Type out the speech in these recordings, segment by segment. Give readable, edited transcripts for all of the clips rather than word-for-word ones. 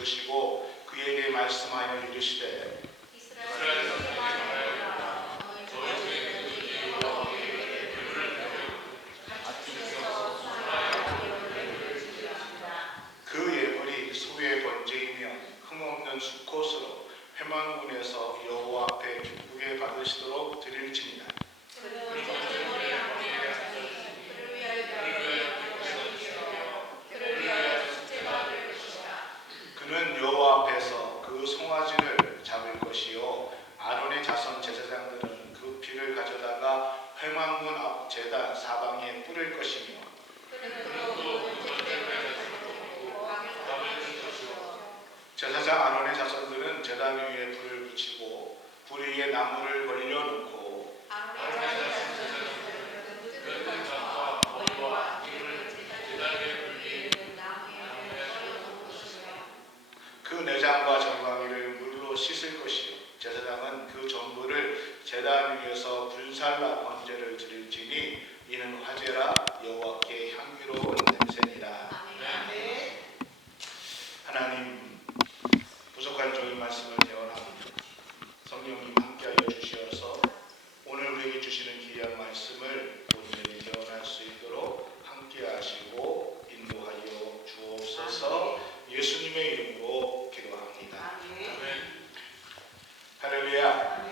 부르시고 그에게 말씀하여 이르시되 그 예물이 소의 번제이며 흠없는 수컷으로 회막문에서 여호와 앞에 기쁘게 받으시도록 드릴지니라. 그는 여호와 앞에서 그 송아지를 잡을 것이요 아론의 자손 제사장들은 그 피를 가져다가 회막문 앞 제단 사방에 뿌릴 것이며 제사장 아론의 자손들은 제단 위에 불을 붙이고 불 위에 나무를 걸려놓고 그 내장과 정강이를 물로 씻을 것이요 제사장은 그 전부를 제단 위에서 불살라 번제를 드릴지니 이는 화제라 여호와께 향기로운 냄새니라. 하나님, 부족한 종의 말씀을 대언합니다. 성령님 함께하여 주시어서 오늘 우리에게 주시는 귀한 말씀을 본인에게 대언할 수 있도록 함께하시고 인도하여 주옵소서. 예수님의 이름으로 기도합니다. 할렐루야.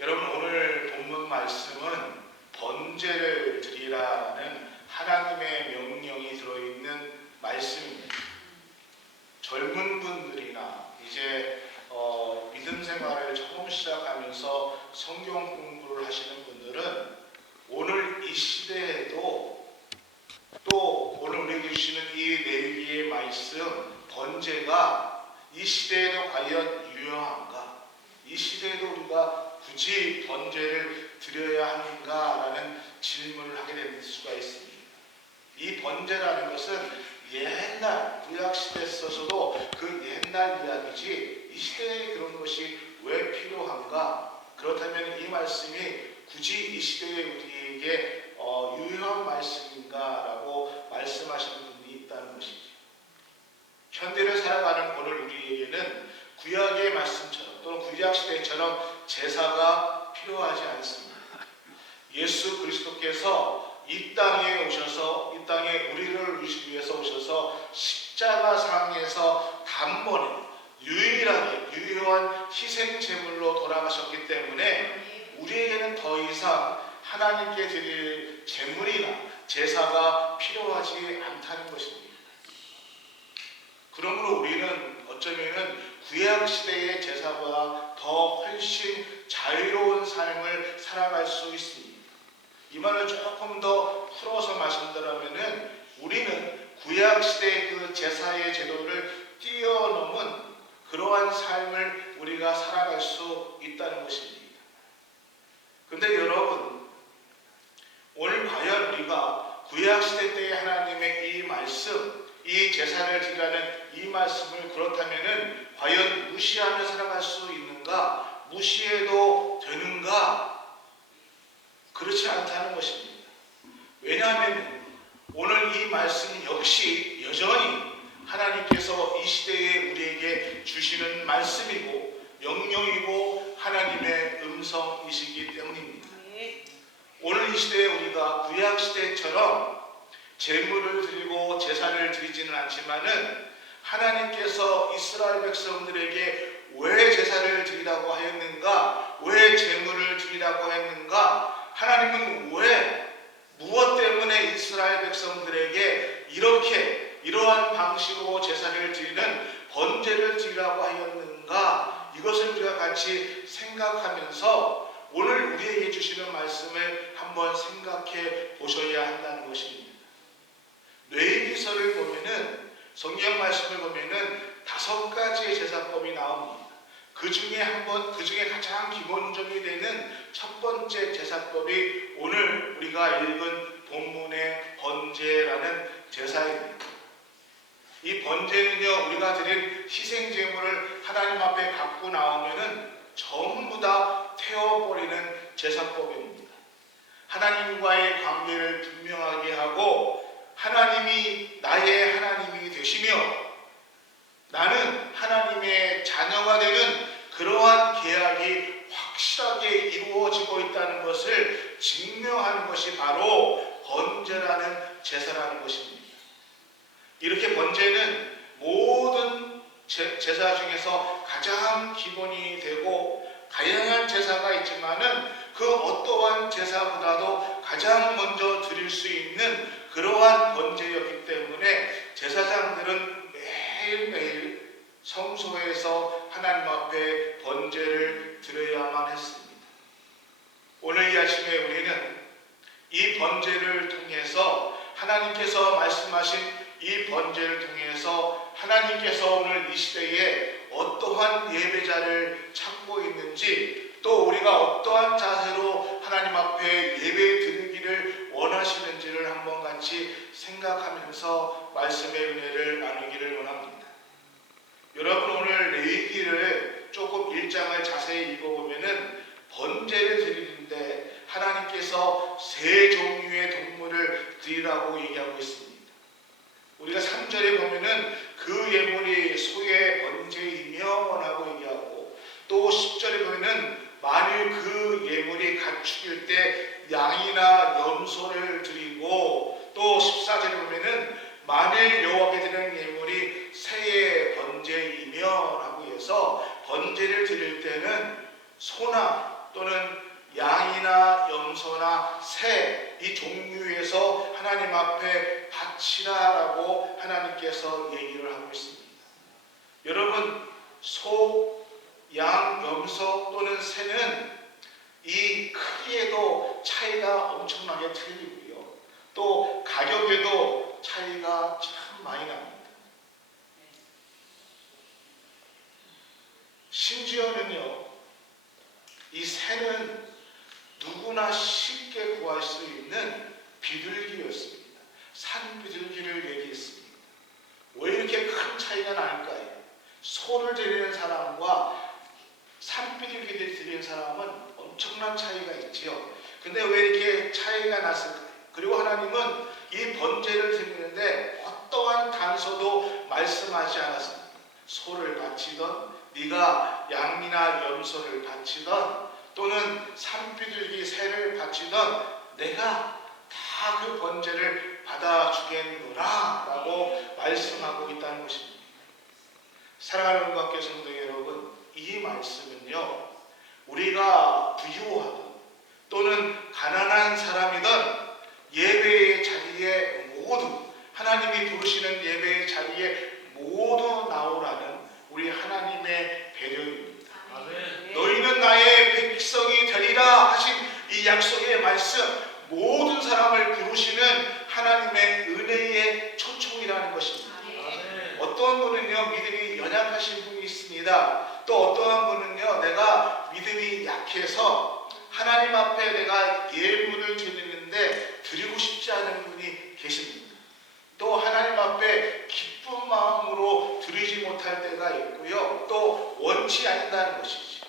여러분, 오늘 본문 말씀은 번제를 드리라는 하나님의 명령이 들어있는 말씀입니다. 젊은 분들이나 이제 믿음 생활을 처음 시작하면서 성경 공부를 하시는 분들은 오늘 이 시대에도 또 오늘 우리에게 주시는 이 레위기의 말씀 번제가 이 시대에도 과연 유효한가? 이 시대에도 우리가 굳이 번제를 드려야 하는가라는 질문을 하게 될 수가 있습니다. 이 번제라는 것은 옛날 구약시대에 있어서도 그 옛날 이야기지 이 시대에 그런 것이 왜 필요한가? 그렇다면 이 말씀이 굳이 이 시대에 우리에게 유효한 말씀인가라고 말씀하시는 분이 있다는 것이죠. 현대를 살아가는 오늘 우리에게는 구약의 말씀처럼 또는 구약시대처럼 제사가 필요하지 않습니다. 예수 그리스도께서 이 땅에 오셔서 이 땅에 우리를 위해서 오셔서 십자가 상에서 단번에 유일하게 유효한 희생 제물로 돌아가셨기 때문에 우리에게는 더 이상 하나님께 드릴 제물이나 제사가 필요하지 않다는 것입니다. 그러므로 우리는 어쩌면 구약 시대의 제사보다 더 훨씬 자유로운 삶을 살아갈 수 있습니다. 이 말을 조금 더 풀어서 말씀드리면 우리는 구약시대의 그 제사의 제도를 뛰어넘은 그러한 삶을 우리가 살아갈 수 있다는 것입니다. 그런데 여러분, 오늘 과연 우리가 구약시대 때의 하나님의 이 말씀, 이 제사를 드리라는 이 말씀을 그렇다면 과연 무시하며 살아갈 수 있는가? 무시해도 되는가? 그렇지 않다는 것입니다. 왜냐하면 오늘 이 말씀 역시 여전히 하나님께서 이 시대에 우리에게 주시는 말씀이고 명령이고 하나님의 음성이시기 때문입니다. 오늘 이 시대에 우리가 구약시대처럼 제물을 드리고 제사를 드리지는 않지만은 하나님께서 이스라엘 백성들에게 왜 제사를 드리라고 하였는가? 왜 제물을 드리라고 했는가? 하나님은 왜 무엇 때문에 이스라엘 백성들에게 이러한 방식으로 제사를 드리는 번제를 드리라고 하였는가? 이것을 우리가 같이 생각하면서 오늘 우리에게 주시는 말씀을 한번 생각해 보셔야 한다는 것입니다. 레위기서를 보면은 성경 말씀을 보면은 5가지의 제사법이 나옵니다. 그 중에 가장 기본적이 되는 첫 번째 제사법이 오늘 우리가 읽은 본문의 번제라는 제사입니다. 이 번제는요, 우리가 드린 희생 제물을 하나님 앞에 갖고 나오면은 전부 다 태워버리는 제사법입니다. 하나님과의 관계를 분명하게 하고 하나님이 나의 하나님이 되시며 나는 하나님의 자녀가 되는 그러한 계약이 확실하게 이루어지고 있다는 것을 증명하는 것이 바로 번제라는 제사라는 것입니다. 이렇게 번제는 모든 제사 중에서 가장 기본이 되고, 다양한 제사가 있지만은 그 어떠한 제사보다도 가장 먼저 드릴 수 있는 그러한 번제였기 때문에 제사장들은 매일매일 성소에서 하나님 앞에 번제를 드려야만 했습니다. 오늘 이 아침에 우리는 이 번제를 통해서, 하나님께서 말씀하신 이 번제를 통해서 하나님께서 오늘 이 시대에 어떠한 예배자를 찾고 있는지, 또 우리가 어떠한 자세로 하나님 앞에 예배 드리기를 원하시는지를 한번 같이 생각하면서 말씀의 은혜를 나누기를 원합니다. 여러분, 오늘 레위기를 조금 1장을 자세히 읽어보면은 번제를 드리는데 하나님께서 세 종류의 동물을 드리라고 얘기하고 있습니다. 우리가 3절에 보면은 그 예물이 소의 번제이며라고 얘기하고, 또 10절에 보면은 만일 그 예물이 가축일 때 양이나 염소를 드리고, 또 14절에 보면은 만일 여호와께 드리는 예물이 새의 번제이며라고 해서 번제를 드릴 때는 소나 또는 양이나 염소나 새, 이 종류에서 하나님 앞에 바치라라고 하나님께서 얘기를 하고 있습니다. 여러분, 소, 양, 염소 또는 새는 이 크기에도 차이가 엄청나게 틀리고요, 또 가격에도 차이가 참 많이 납니다. 심지어는요, 이 새는 누구나 쉽게 구할 수 있는 비둘기였습니다. 산 비둘기를 얘기했습니다. 왜 이렇게 큰 차이가 날까요? 소를 드리는 사람과 산 비둘기를 드리는 사람은 엄청난 차이가 있지요. 근데 왜 이렇게 차이가 났을까요? 그리고 하나님은 이 번제를 드리는데 어떠한 단서도 말씀하지 않았습니다. 소를 바치던, 네가 양이나 염소를 바치던, 또는 산비둘기 새를 바치던 내가 다 그 번제를 받아주겠노라 라고 말씀하고 있다는 것입니다. 사랑하는 음악교 성도 여러분, 이 말씀은요, 우리가 부유하든 또는 가난한 사람이든 예배의 자리에 모두, 하나님이 부르시는 예배의 자리에 모두 나오라는 우리 하나님의 배려입니다. 아멘. 너희는 나의 백성이 되리라 하신 이 약속의 말씀, 모든 사람을 부르시는 하나님의 은혜의 초청이라는 것입니다. 아멘. 어떠한 분은요, 믿음이 연약하신 분이 있습니다. 또 어떠한 분은요, 내가 믿음이 약해서 하나님 앞에 내가 예물을 드리는데 드리고 싶지 않은 분이 계십니다. 또 하나님 앞에 기쁜 마음으로 드리지 못할 때가 있고요, 또 원치 않는다는 것이죠.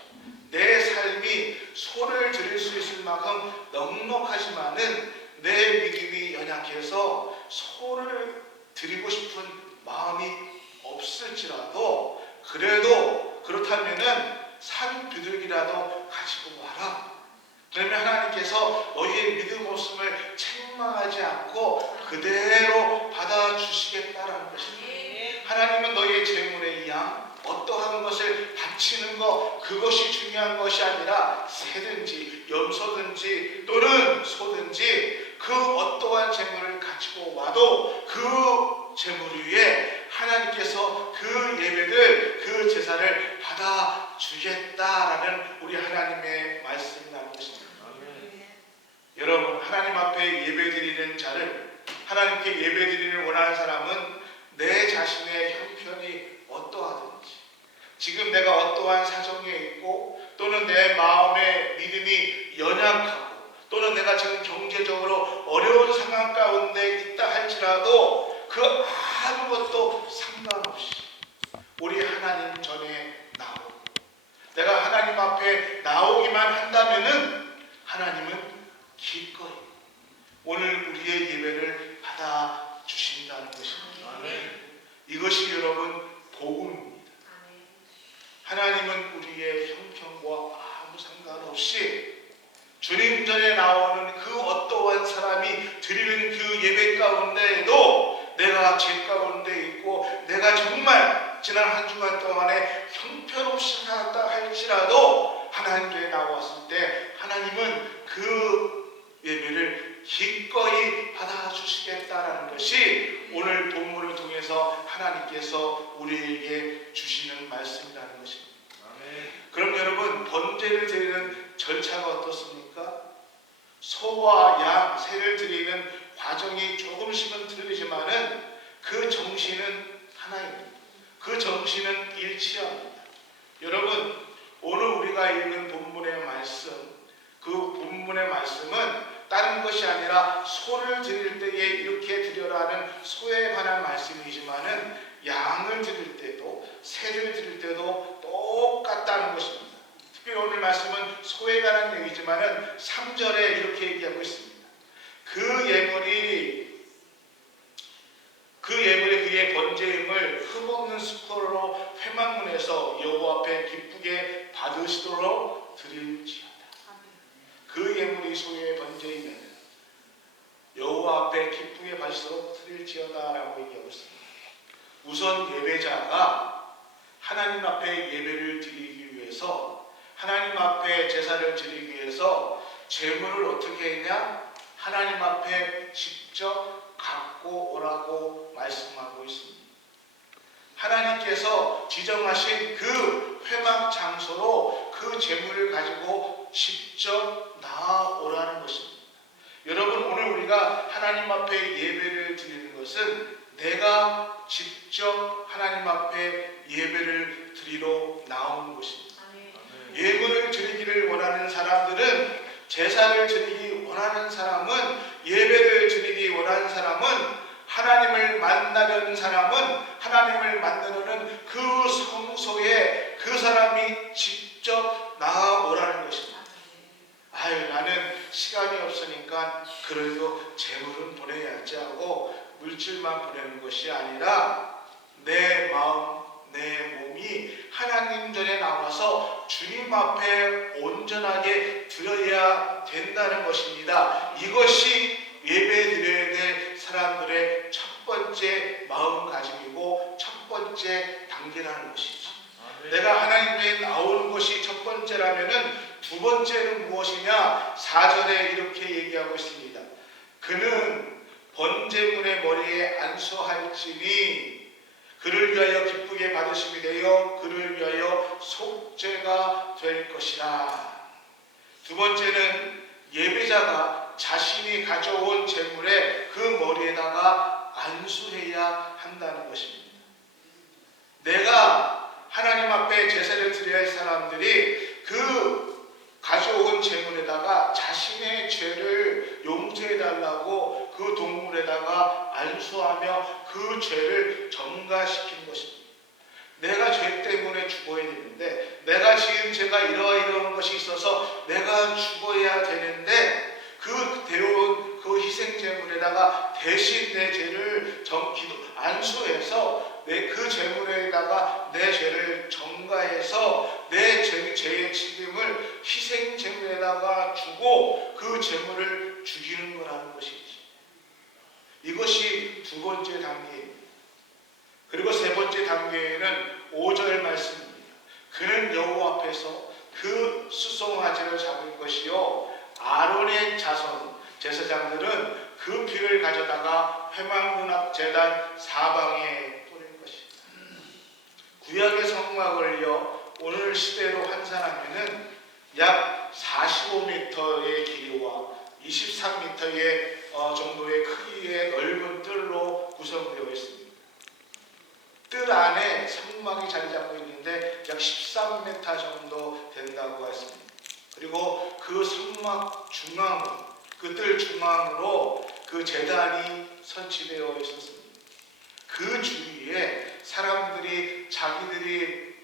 내 삶이 소를 드릴 수 있을 만큼 넉넉하지만은 내 믿음이 연약해서 소를 드리고 싶은 마음이 없을지라도, 그래도 그렇다면은 산 비둘기라도 가지고 와라. 그러면 하나님께서 너희의 믿음 없음을 책망하지 않고 그대로 받아주시겠다라는 것입니다. 하나님은 너희의 재물의 양, 어떠한 것을 바치는 것, 그것이 중요한 것이 아니라 새든지 염소든지 또는 소든지 그 어떠한 재물을 가지고 와도 그 재물 위에 하나님께서 그 예배들, 그 제사를 받아주겠다라는 우리 하나님의 말씀이라는 것입니다. 여러분, 하나님 앞에 예배드리는 자를, 하나님께 예배드리를 원하는 사람은 내 자신의 형편이 어떠하든지, 지금 내가 어떠한 사정에 있고 또는 내 마음의 믿음이 연약하고 또는 내가 지금 경제적으로 어려운 상황 가운데 있다 할지라도 그 아무것도 상관없이 우리 하나님 전에 나오고, 내가 하나님 앞에 나오기만 한다면은 하나님은 기꺼이 오늘 우리의 예배를 받아주신다는 것입니다. 아멘. 이것이 여러분 복음입니다. 하나님은 우리의 형편과 아무 상관없이 주님 전에 나오는 그 어떠한 사람이 드리는 그 예배 가운데에도 내가 죄 가운데 있고 내가 정말 지난 한 주간 동안에 형편없이 살았다 할지라도 하나님께 나왔을 때 하나님은 그 예배를 기꺼이 받아주시겠다라는 것이 오늘 본문을 통해서 하나님께서 우리에게 주시는 말씀이라는 것입니다. 그럼 여러분, 번제를 드리는 절차가 어떻습니까? 소와 양, 새를 드리는 과정이 조금씩은 틀리지만은 그 정신은 하나입니다. 그 정신은 일치합니다. 여러분, 오늘 우리가 읽은 본문의 말씀, 그 본문의 말씀은 다른 것이 아니라 소를 드릴 때에 이렇게 드려라는 소에 관한 말씀이지만은 양을 드릴 때도 새를 드릴 때도 똑같다는 것입니다. 특히 오늘 말씀은 소에 관한 얘기지만은 3절에 이렇게 얘기하고 있습니다. 그 예물이 그의 번제임을 흠없는 수포로 회막문에서 여호와 앞에 기쁘게 받으시도록 드릴지어다. 그 예물이 소의 번제이면 여호와 앞에 기쁘게 받으시도록 드릴지어다라고 얘기하고 있습니다. 우선 예배자가 하나님 앞에 예배를 드리기 위해서, 하나님 앞에 제사를 드리기 위해서 제물을 어떻게 했냐? 하나님 앞에 직접 갖고 오라고 말씀하고 있습니다. 하나님께서 지정하신 그 회막 장소로 그 제물을 가지고 직접 나아오라는 것입니다. 여러분, 오늘 우리가 하나님 앞에 예배를 드리는 것은 내가 직접 하나님 앞에 예배를 드리러 나오는 것입니다. 예물을 드리기를 원하는 사람들은, 제사를 드리기 원하는 사람은, 예배를 드리기 원하는 사람은, 하나님을 만나려는 사람은 하나님을 만나려는 그 성소에 그 사람이 직접 나아오라는 것입니다. 나는 시간이 없으니까 그래도 재물은 보내야지 하고 물질만 보내는 것이 아니라 내 마음, 내 몸이 하나님 전에 나와서 주님 앞에 온전하게 드려야 된다는 것입니다. 이것이 예배 드려야 될 사람들의 첫 번째 마음가짐이고 첫 번째 단계라는 것이죠. 내가 하나님께 나오는 것이 첫 번째라면은 두 번째는 무엇이냐? 4절에 이렇게 얘기하고 있습니다. 그는 번제물의 머리에 안수할지니 그를 위하여 기쁘게 받으심이 되어 그를 위하여 속죄가 될 것이라. 두 번째는 예배자가 자신이 가져온 제물에 그 머리에다가 안수해야 한다는 것입니다. 내가 하나님 앞에 제사를 드려야 할 사람들이 그 가져온 제물에다가 자신의 죄를 용서해달라고 그 동물에다가 안수하며 그 죄를 전가시키는 것입니다. 내가 죄 때문에 죽어야 되는데, 내가 지은 죄가 이러한 것이 있어서 내가 죽어야 되는데, 그 데려온 그 희생제물에다가 대신 내 죄를 안수해서 그 제물에다가 내 죄를 전가해서 내 죄의 책임을 희생제물에다가 주고 그 제물을 죽이는 거라는 것이지. 이것이 두 번째 단계입니다. 그리고 세 번째 단계에는 5절 말씀입니다. 그는 여호와 앞에서 그 수송아지를 잡을 것이요 아론의 자손 제사장들은 그 피를 가져다가 회막문 앞 제단 사방에 뿌릴 것이다. 구약의 성막을요 오늘 시대로 환산하면은 약 45m의 길이와 23m의 정도의 크기의 넓은 뜰로 구성되어 있습니다. 뜰 안에 성막이 자리 잡고 있는데 약 13m 정도 된다고 했습니다. 그리고 그 성막 중앙, 그 뜰 중앙으로 그 제단이 설치되어 있었습니다. 그 주위에 사람들이 자기들이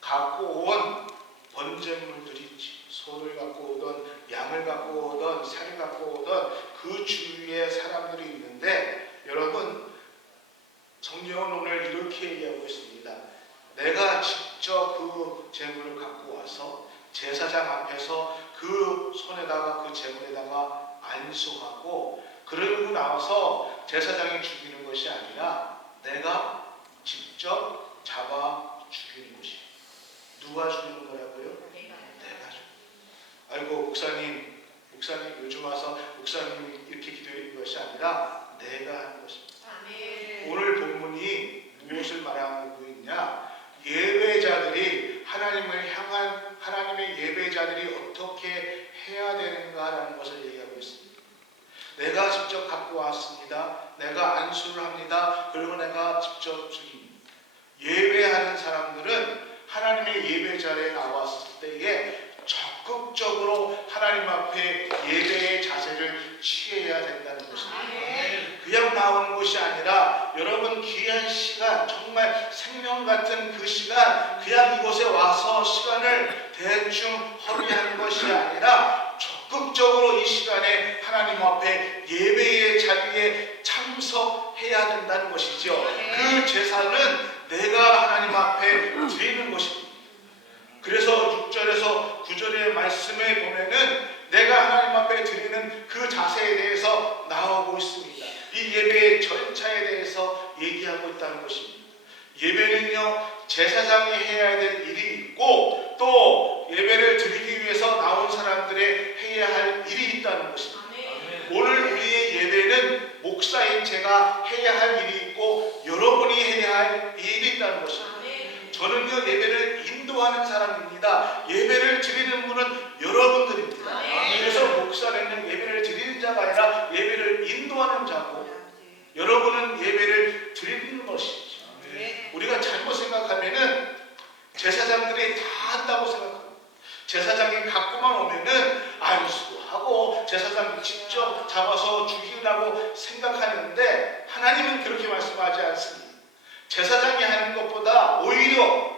갖고 온 번제물들이 있지. 소를 갖고 오던, 양을 갖고 오던, 살을 갖고 오던 그 주위에 사람들이 있는데, 여러분 성경은 오늘 이렇게 얘기하고 있습니다. 내가 직접 그 제물을 갖고 와서 제사장 앞에서 그 손에다가 그 제물에다가 안수하고 그러고 나와서 제사장이 죽이는 것이 아니라 내가 직접 잡아 죽이는 것이. 누가 죽이는 거라고요? 내가 죽이는. 아이고 목사님 요즘 와서 목사님이 이렇게 기도하는 것이 아니라 내가 하는 것입니다. 오늘 본문이 무엇을 말하고 있냐? 예배자들이 하나님을 향한 하나님의 예배자들이 어떻게 해야 되는가라는 것을 얘기하고 있습니다. 내가 직접 갖고 왔습니다. 내가 안수를 합니다. 그리고 내가 직접 죽입니다. 예배하는 사람들은 하나님의 예배자리에 나왔을 때에 적극적으로 하나님 앞에 예배의 자세를 취해야 된다는 것입니다. 그냥 나오는 것이 아니라 여러분 귀한 시간, 정말 생명 같은 그 시간, 그냥 이곳에 와서 시간을 대충 허비하는 것이 아니라 적극적으로 이 시간에 하나님 앞에 예배의 자리에 참석해야 된다는 것이죠. 그 제사는 내가 하나님 앞에 드리는 것입니다. 그래서 6절에서 9절의 말씀에 보면은 내가 하나님 앞에 드리는 그 자세에 대해서 나오고 있습니다. 이 예배의 절차에 대해서 얘기하고 있다는 것입니다. 예배는요, 제사장이 해야 될 일이 있고 또 예배를 드리기 위해서 나온 사람들의 해야 할 일이 있다는 것입니다. 오늘 우리의 예배는 목사인 제가 해야 할 일이 있고 여러분이 해야 할 일이 있다는 것입니다. 저는요, 예배를 인도하는 사람입니다. 예배를 드리는 분은 여러분들입니다. 그래서 목사는 예배를 드리는 자가 아니라 예배를 인도하는 자고 여러분은 예배를 드리는 것이죠. 우리가 잘못 생각하면은 제사장들이 다 한다고 생각합니다. 제사장이 갖고만 오면은 안수도 하고 제사장이 직접 잡아서 죽이라고 생각하는데 하나님은 그렇게 말씀하지 않습니다. 제사장이 하는 것보다 오히려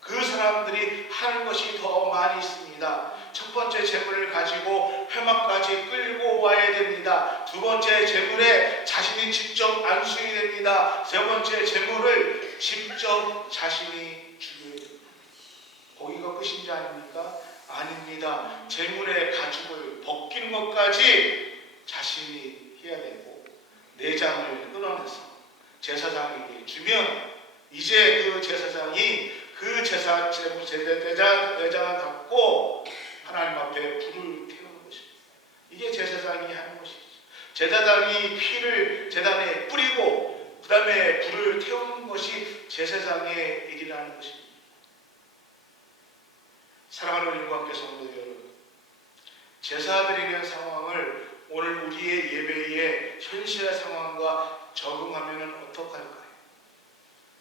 그 사람들이 하는 것이 더 많이 있습니다. 첫 번째 제물을 가지고 회막까지 끌고 와야 됩니다. 두 번째 제물에 자신이 직접 안수해야 됩니다. 세 번째 제물을 직접 자신이 죽여야 됩니다. 거기가 끝인 줄 아닙니까? 아닙니다. 제물의 가죽을 벗기는 것까지 자신이 해야 되고 내장을 끊어내서 제사장에게 주면 이제 그 제사장이 그 내장을 갖고 하나님 앞에 불을 태우는 것입니다. 이게 제사장이 하는 것이죠. 제사장이 피를 제단에 뿌리고 그 다음에 불을 태우는 것이 제사장의 일이라는 것입니다. 사랑하는 인과학교 성도 여러분, 제사 드리는 상황을 오늘 우리의 예배의 현실의 상황과 적응하면 어떡할까요?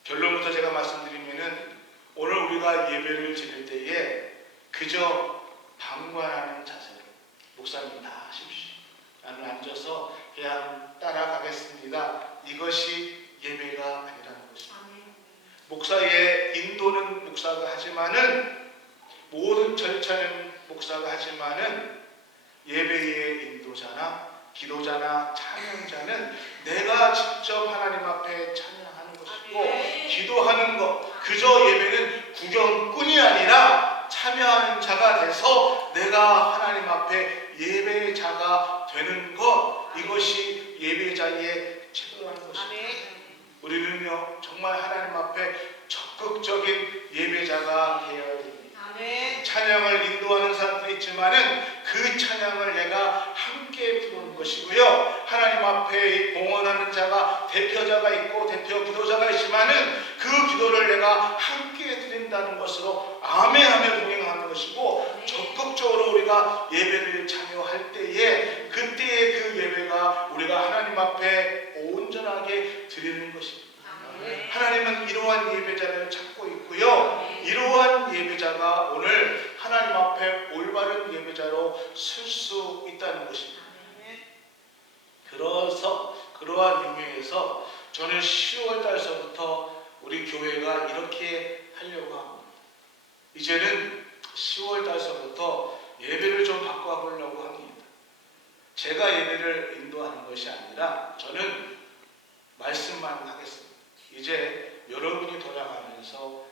결론부터 제가 말씀드리면은 오늘 우리가 예배를 드릴 때에 그저 방관하는 자세로 목사님 다 하십시오. 나는 앉아서 그냥 따라가겠습니다. 이것이 예배가 아니라는 것입니다. 목사의 인도는 목사가 하지만은 모든 절차는 목사가 하지만은 예배의 인도자나 기도자나 찬양자는 내가 직접 하나님 앞에 찬양하는 것이고 기도하는 것, 그저 예배는 구경꾼이 아니라 참여하는 자가 돼서 내가 하나님 앞에 예배자가 되는 것, 이것이 예배자의 최고라는 것입니다. 우리는요 정말 하나님 앞에 적극적인 예배자가 되어야 됩니다. 찬양을 인도하는 사람도 있지만은 그 찬양을 내가 함께 부르는 것이고요. 하나님 앞에 봉헌하는 자가 대표자가 있고 대표 기도자가 있지만은 그 기도를 내가 함께 드린다는 것으로 아멘하며 동행하는 것이고 적극적으로 우리가 예배를 참여할 때에 그때의 그 예배가 우리가 하나님 앞에 온전하게 드리는 것입니다. 하나님은 이러한 예배자를 찾고 있고요. 이러한 예배자가 오늘 하나님 앞에 올바른 예배자로 설 수 있다는 것입니다. 그래서 그러한 의미에서 저는 10월 달서부터 우리 교회가 이렇게 하려고 합니다. 이제는 10월 달서부터 예배를 좀 바꿔보려고 합니다. 제가 예배를 인도하는 것이 아니라 저는 말씀만 하겠습니다. 이제 여러분이 돌아가면서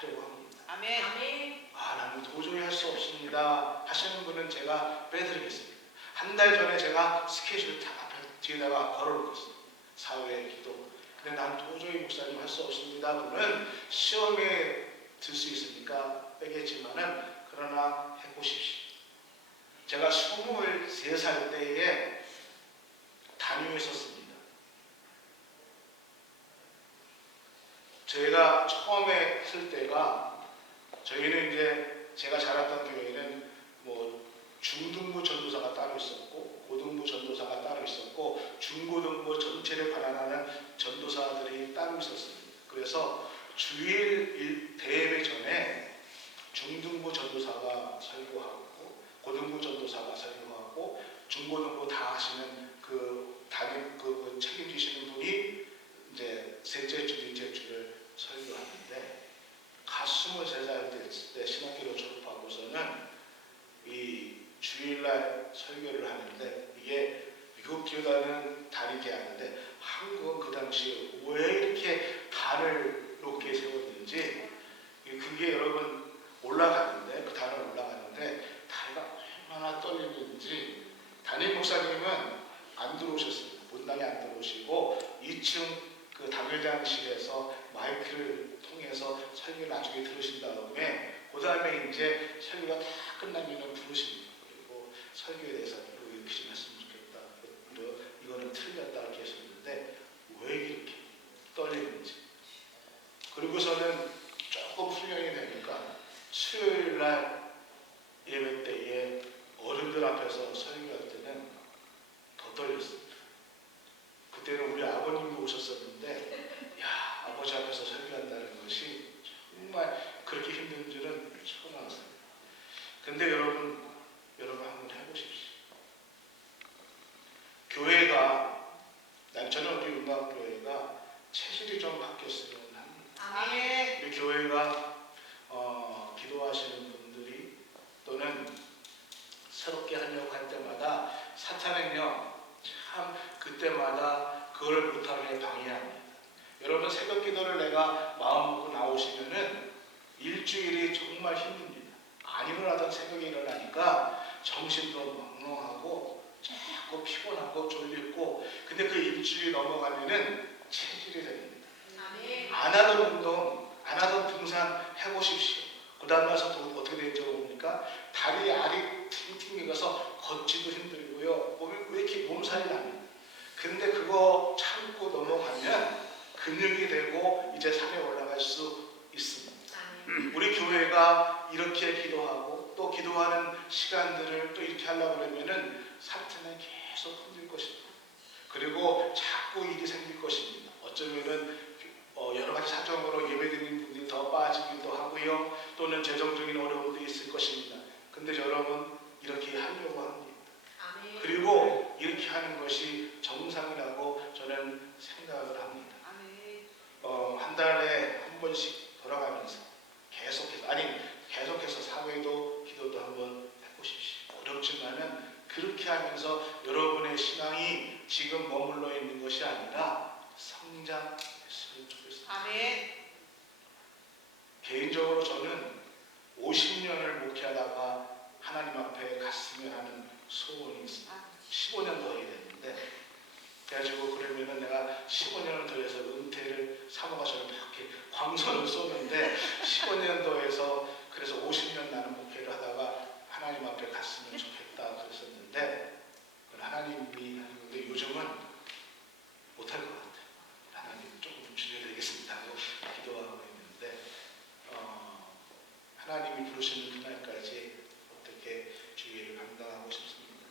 하려고 합니다. 아멘. 나는 도저히 할 수 없습니다 하시는 분은 제가 빼드리겠습니다. 한 달 전에 제가 스케줄 다 앞에 뒤에다가 걸어놓겠습니다. 사회 기도. 근데 난 도저히 목사님 할 수 없습니다 그러면 시험에 들 수 있으니까 빼겠지만은 그러나 해보십시오. 제가 23살 때에 담임했었습니다. 제가 처음에 했을 때가 저희는 이제 제가 자랐던 교회는 뭐 중등부 전도사가 따로 있었고 고등부 전도사가 따로 있었고 중고등부 전체를 관할하는 전도사들이 따로 있었습니다. 그래서 주일 대예배 전에 중등부 전도사가 설교하고 고등부 전도사가 설교하고 중고등부 다 하시는 그 담임 그 책임지시는 분이 이제 셋째 주, 넷째 주를 설교하는데 갓 23살 때 신학교를 졸업하고서는 이 주일날 설교를 하는데 이게 미국보다는 다르게 하는데 한국은 그 당시에 왜 이렇게 단을 높게 세웠는지 그게 여러분 올라가는데 그 단을 올라가는데 다리가 얼마나 떨리는지 담임 목사님은 안 들어오셨습니다. 본당에 안 들어오시고 2층 그 당회장실에서 마이크를 통해서 설교를 나중에 들으신 다음에 그 다음에 이제 설교가 다 끝나면 부르십니다. 그리고 설교에 대해서 이렇게 좀 했으면 좋겠다. 이거는 틀렸다 이렇게 하셨는데 왜 이렇게 떨리는지. 그리고서는 조금 훈련이 되니까 수요일날 예배 때에 어른들 앞에서 설교할 때는 더 떨렸습니다. 그때는 우리 아버님도 오셨었는데 아버지 앞에서 설교한다는 것이 정말 그렇게 힘든 줄은 처음 알았어요. 근데 여러분 한번 해보십시오. 교회가 저는 우리 음악교회가 체질이 좀 바뀌었으면 합니다. 아멘. 우리 교회가 기도하시는 분들이 또는 새롭게 하려고 할 때마다 사탄은요 참 그때마다 그걸 못하게 방해합니다. 여러분 새벽 기도를 내가 마음 먹고 나오시면은 일주일이 정말 힘듭니다. 안 일어나던 새벽에 일어나니까 정신도 멍멍하고 자꾸 피곤하고 졸리고 근데 그 일주일이 넘어가면은 체질이 됩니다. 안 하던 운동, 안 하던 등산 해보십시오. 그 다음 날서 어떻게 되는지 모르니까 다리 알이 팅팅해서 걷지도 힘들고요. 몸이 왜 이렇게 몸살이 납니다. 근데 그거 참고 넘어가면 근육이 되고 이제 산에 올라갈 수 있습니다. 우리 교회가 이렇게 기도하고 또 기도하는 시간들을 또 이렇게 하려고 그러면은 사탄은 계속 흔들 것입니다. 그리고 자꾸 일이 생길 것입니다. 어쩌면은 여러 가지 사정으로 예배드리는 분들이 더 빠지기도 하고요. 또는 재정적인 어려움도 있을 것입니다. 근데 여러분 이렇게 하려고 합니다. 그리고 이렇게 하는 것이 정상이라고 저는 생각을 합니다. 한 달에 한 번씩 돌아가면서 계속해서 사회도 기도도 한번 해보십시오. 어렵지만은 그렇게 하면서 여러분의 신앙이 지금 머물러 있는 것이 아니라 성장했으면 좋겠습니다. 아멘. 개인적으로 저는 50년을 목회하다가 하나님 앞에 갔으면 하는 소원이 있습니다. 15년 더 해야 되는데 그래가지고 그러면은 내가 15년을 더해서 은퇴를 사모가처럼 이렇게 광선을 쏘는데 15년 더해서 그래서 50년 나는 목회를 하다가 하나님 앞에 갔으면 좋겠다 그랬었는데 하나님이 하는 건데 요즘은 못할 것 같아요. 하나님 조금 줄여야 되겠습니다 하고 기도하고 있는데 하나님이 부르시는 그날까지 어떻게 주의를 감당하고 싶습니다.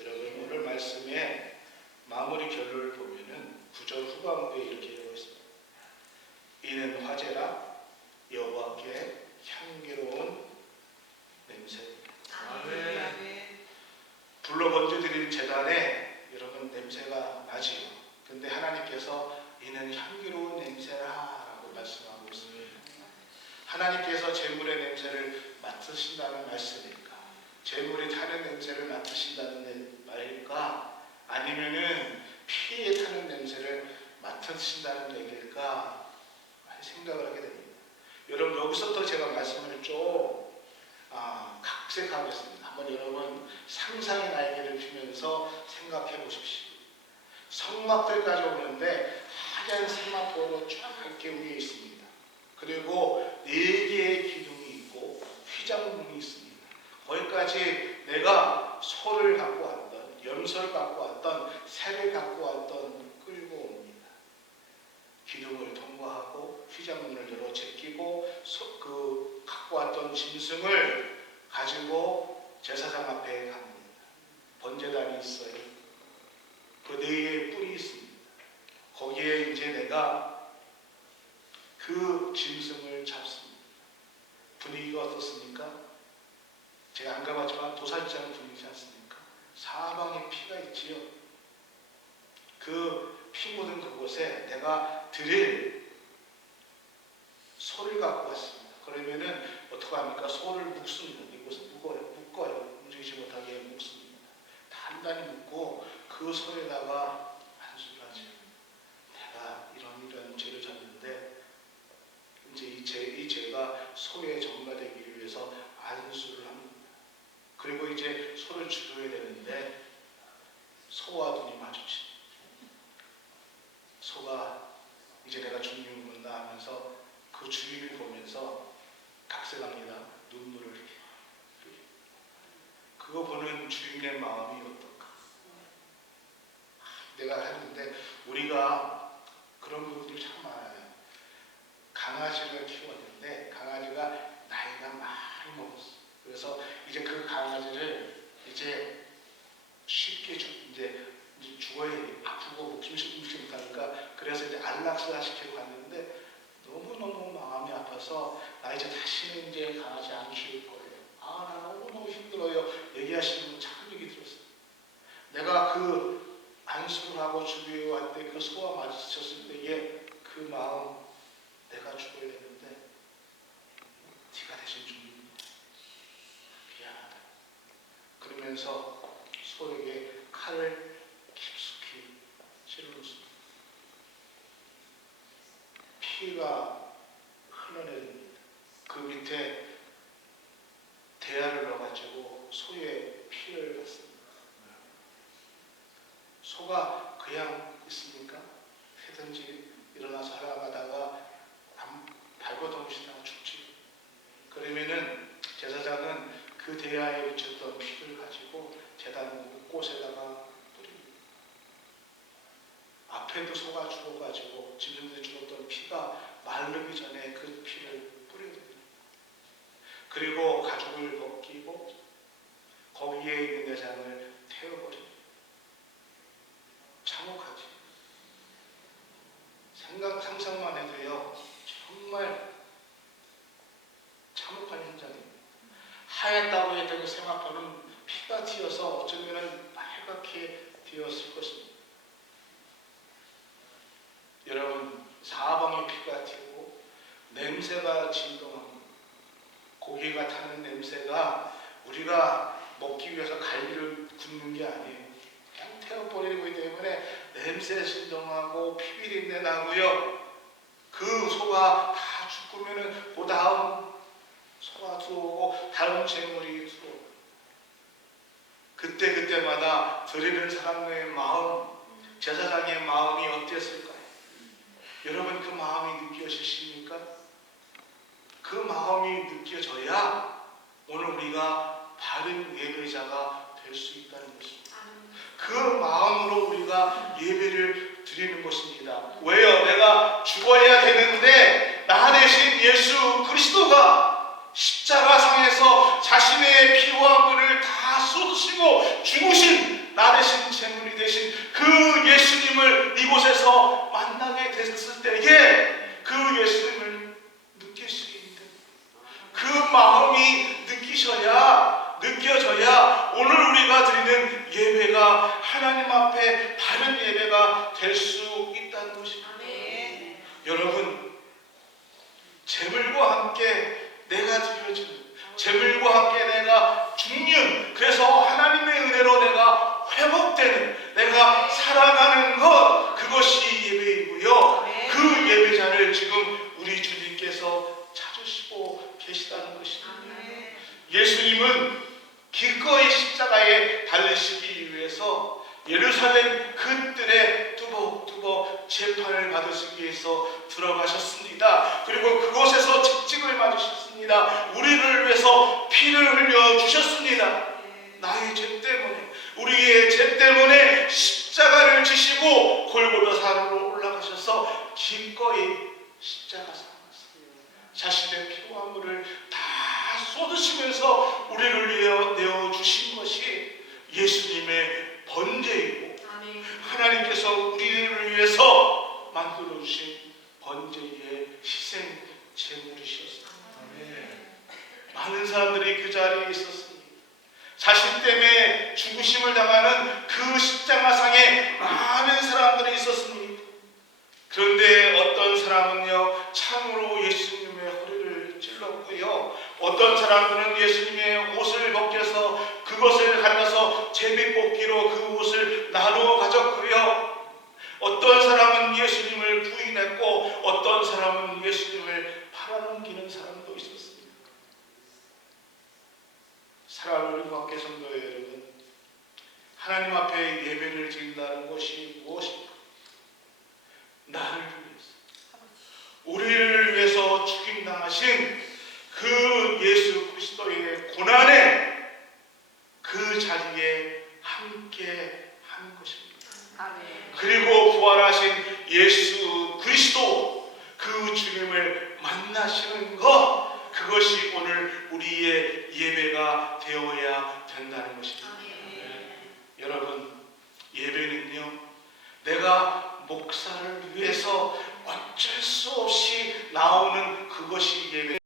여러분 오늘 말씀에 마무리 결론을 보면은 9절 후반부에 이렇게 되어 있습니다. 이는 화제라 여호와께 향기로운 냄새. 아멘. 불로 번제드린 제단에 여러분 냄새가 나지요. 근데 하나님께서 이는 향기로운 냄새라라고 말씀하고 있습니다. 하나님께서 제물의 냄새를 맡으신다는 말씀일까? 제물이 타는 냄새를 맡으신다는 말일까? 아니면은 피에 타는 냄새를 맡으신다는 얘기일까? 생각을 하게 됩니다. 여러분 여기서부터 제가 말씀을 좀 각색하겠습니다. 한번 여러분 상상의 날개를 피면서 생각해 보십시오. 성막들까지 오는데 하얀 세마포로 쫙 이렇게 위에 있습니다. 그리고 4개의 기둥이 있고 휘장문이 있습니다. 거기까지 내가 소를 갖고 왔던, 염소를 갖고 왔던, 새를 갖고 왔던 끌고 옵니다. 기둥을 통과하고 휘장문을 열어 제끼고 갖고 왔던 짐승을 가지고 제사장 앞에 갑니다. 번제단이 있어요. 그 4개의 뿔이 있습니다. 거기에 이제 내가 그 짐승을 잡습니다. 분위기가 어떻습니까? 제가 안 가봤지만 도살장 분위기지 않습니까? 사방에 피가 있지요. 그 피 묻은 그곳에 내가 드릴 소를 갖고 왔습니다. 그러면은 어떻게 합니까? 소를 묶습니다. 이곳에 묶어요. 움직이지 못하게 묶습니다. 단단히 묶고 그 소에다가 안수를 하죠. 내가 이런 죄를 졌는데 이제 이 죄가 소에 전가되기 위해서 안수를 합니다. 그리고 이제 소를 죽여야 되는데 소와 눈이 마주칩니다. 소가 이제 내가 죽는구나 하면서 그 주인을 보면서 각색합니다. 눈물을 흘립니다. 그거 보는 주인의 마음이 어떨까? 내가 했는데 우리가 그런 부분들이 참 많아요. 강아지를 키웠는데 강아지가 나이가 많이 먹었어. 그래서 이제 그 강아지를 이제 쉽게 이제 죽어야 아프고 목숨 못하니까 그래서 이제 안락사 시키러 갔는데 너무너무 마음이 아파서 나 이제 다시는 이제 강아지 안 키울 거예요. 나 너무너무 힘들어요. 얘기하시는 분 참 얘기 들었어요. 내가 그 안수를 하고 주교에 왔을 때 그 소와 마주쳤을 때의 그 마음, 내가 죽어야 되는데 네가 대신 죽는 미안하다. 그러면서 소에게 칼을 깊숙이 찔렀습니다. 피가 흘러내립니다. 그 밑에 대야를 넣어가지고 소의 피를 받습니다. 소가 그냥 있습니까? 해든지 일어나서 하다가 발버둥치다가 죽지. 그러면은 제사장은 그 대야에 묻혔던 피를 가지고 제단 곳곳에다가 뿌립니다. 앞에도 소가 죽어가지고 짐승들이 죽었던 피가 마르기 전에 그 피를 뿌려줍니다. 그리고 가죽을 벗기고 거기에 있는 내장을 태워버립니다. 참혹하지. 상상만 해도요 정말 참혹한 현장입니다. 하얗다고 했던 세마포는 피가 튀어서 어쩌면 빨갛게 되었을 것입니다. 여러분, 사방에 피가 튀고 냄새가 진동하고 고기가 타는 냄새가 우리가 먹기 위해서 갈비를 굽는 게 아니에요. 그냥 태워버리기 때문에 냄새 진동하고 피비린내 나고요. 그 소가 다 죽으면은 그 다음 소가 들어오고 다른 재물이 들어오고 그때마다 드리는 사람의 마음, 제사장의 마음이 어땠을까요? 여러분 그 마음이 느껴지십니까? 그 마음이 느껴져야 오늘 우리가 바른 예배자가 될 수 있다는 것입니다. 그 마음으로 우리가 예배를 드리는 것입니다. 왜요? 내가 죽어야 되는데 나 대신 예수 그리스도가 십자가상에서 자신의 피와 물을 다 쏟으시고 죽으신 나 대신 제물이 되신 그 예수님을 이곳에서 만나게 됐을 때에 그 예수님을 느끼시게 됩니다. 그 마음이 느껴져야 오늘 우리가 드리는 예배가 하나님 앞에 바른 예배가 될 수 있다는 것입니다. 아멘. 여러분, 제물과 함께 내가 드려지는, 제물과 함께 내가 죽는, 그래서 하나님의 은혜로 내가 회복되는, 내가 살아가는 것, 그것이 예배이고요. 그 예배자를 지금 우리 주님께서 찾으시는 예수님은 기꺼이 십자가에 달리시기 위해서 예루살렘 그 뜰에 뚜벅뚜벅 재판을 받으시기 위해서 들어가셨습니다. 그리고 그곳에서 채찍을 맞으셨습니다. 우리를 위해서 피를 흘려 주셨습니다. 나의 죄 때문에, 우리의 죄 때문에 십자가를 지시고 골고다 산으로 올라가셔서 기꺼이 십자가 삼았습니다. 자신의 피와 물을 다 쏟으시면서 우리를 위해 내어주신 것이 예수님의 번제이고, 하나님께서 우리를 위해서 만들어주신 번제의 희생 제물이셨습니다. 많은 사람들이 그 자리에 있었습니다. 자신 때문에 죽으심을 당하는 그 십자가상에 많은 사람들이 있었습니다. 그런데 어떤 사람은요, 창으로 예수님의 허리를 찔렀고요, 어떤 사람들은 예수님의 옷을 벗겨서 그것을 갈라서 제비뽑기로 그 옷을 나누어 가졌고요, 어떤 사람은 예수님을 부인했고 어떤 사람은 예수님을 팔아넘기는 사람도 있었습니다. 사랑하는 교회 성도 여러분, 하나님 앞에 예배를 드린다는 것이 무엇입니까? 나를 위해서, 우리를 위해서 죽임당하신 그 예수 그리스도의 고난의 그 자리에 함께 한 것입니다. 그리고 부활하신 예수 그리스도 그 주님을 만나시는 것, 그것이 오늘 우리의 예배가 되어야 된다는 것입니다. 여러분, 예배는요, 내가 목사를 위해서 어쩔 수 없이 나오는 그것이 예배.